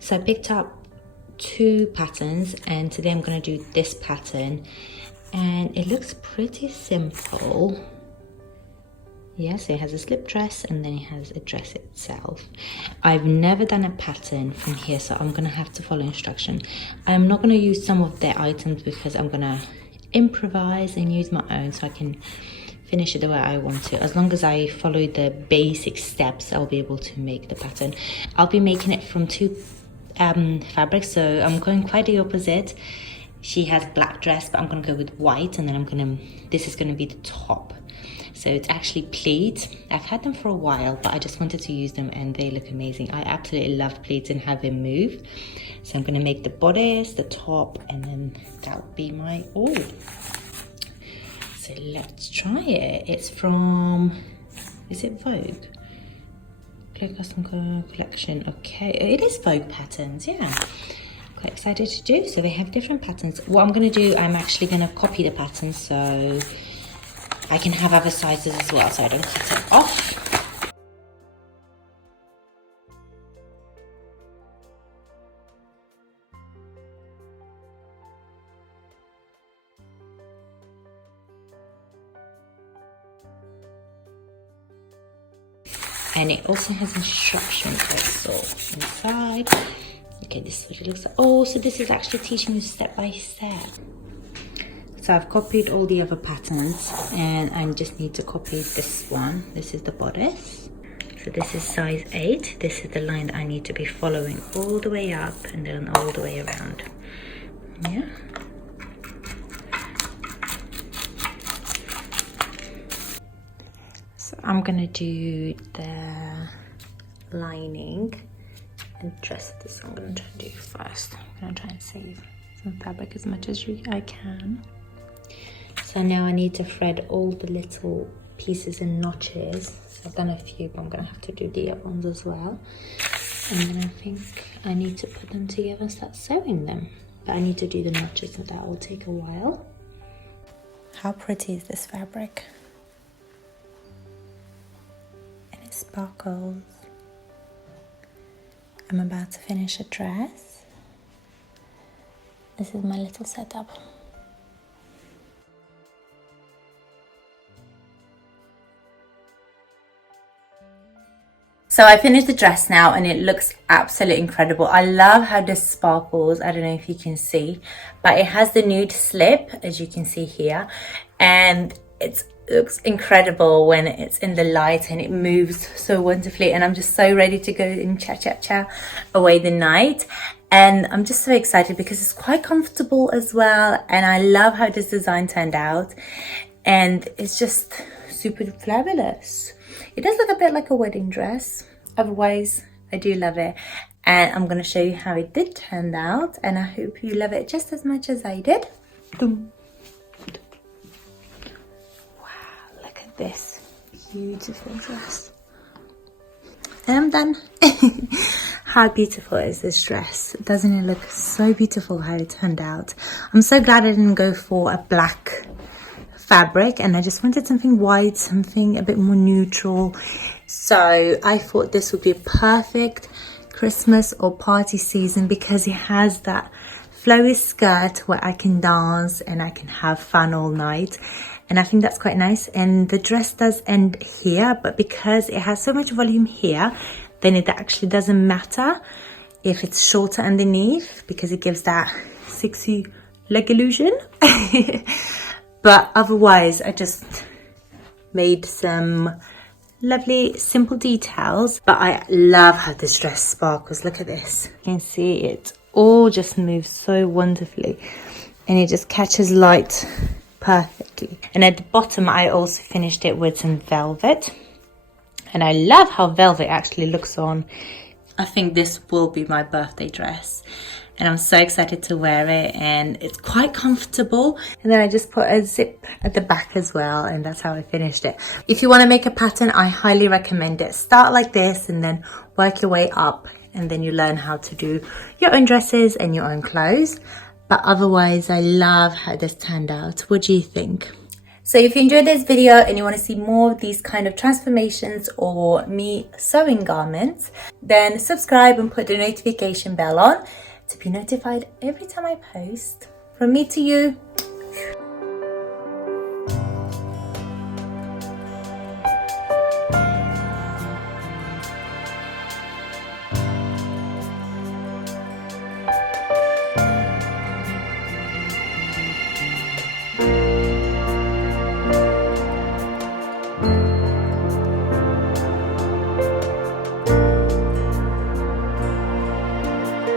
So I picked up 2 patterns, and today I'm going to do this pattern, and it looks pretty simple. Yeah, so it has a slip dress and then it has a dress itself. I've never done a pattern from here, so I'm gonna have to follow instruction. I'm not gonna use some of their items because I'm gonna improvise and use my own so I can finish it the way I want to. As long as I follow the basic steps, I'll be able to make the pattern. I'll be making it from 2 fabrics, so I'm going quite the opposite. She has black dress, but I'm gonna go with white, and then this is gonna be the top. So it's actually pleats. I've had them for a while, but I just wanted to use them and they look amazing. I absolutely love pleats and have them move. So I'm gonna make the bodice, the top, and then that will be my all. So let's try it. It's from, is it Vogue? Clay Custom Collection, okay. It is Vogue patterns, yeah. Quite excited to do. So they have different patterns. What I'm gonna do, I'm actually gonna copy the pattern so I can have other sizes as well, so I don't cut it off. And it also has instructions also inside. Okay, this is what it looks like. Oh, so this is actually teaching you step by step. So I've copied all the other patterns and I just need to copy this one. This is the bodice. So this is size 8. This is the line that I need to be following all the way up and then all the way around. Yeah. So I'm gonna do the lining and dress. This I'm gonna try to do first. I'm gonna try and save some fabric as much as I can. So now I need to thread all the little pieces and notches. I've done a few, but I'm gonna have to do the other ones as well. And then I think I need to put them together and start sewing them. But I need to do the notches, so that will take a while. How pretty is this fabric? And it sparkles. I'm about to finish a dress. This is my little setup. So I finished the dress now and it looks absolutely incredible. I love how this sparkles. I don't know if you can see, but it has the nude slip, as you can see here. And it looks incredible when it's in the light and it moves so wonderfully. And I'm just so ready to go and cha away the night. And I'm just so excited because it's quite comfortable as well. And I love how this design turned out. And it's just super fabulous. It does look a bit like a wedding dress. Otherwise, I do love it. And I'm going to show you how it did turn out. And I hope you love it just as much as I did. Wow, look at this beautiful dress. And I'm done. How beautiful is this dress? Doesn't it look so beautiful how it turned out? I'm so glad I didn't go for a black fabric and I just wanted something white, something a bit more neutral. So I thought this would be a perfect Christmas or party season because it has that flowy skirt where I can dance and I can have fun all night. And I think that's quite nice. And the dress does end here, but because it has so much volume here, then it actually doesn't matter if it's shorter underneath because it gives that sexy leg illusion. But otherwise, I just made some lovely simple details. But I love how this dress sparkles. Look at this. You can see it all just moves so wonderfully. And it just catches light perfectly. And at the bottom, I also finished it with some velvet. And I love how velvet actually looks on. I think this will be my birthday dress. And I'm so excited to wear it and it's quite comfortable. And then I just put a zip at the back as well and that's how I finished it. If you want to make a pattern, I highly recommend it. Start like this and then work your way up and then you learn how to do your own dresses and your own clothes. But otherwise, I love how this turned out. What do you think? So if you enjoyed this video and you want to see more of these kind of transformations or me sewing garments, then subscribe and put the notification bell on to be notified every time I post. From me to you.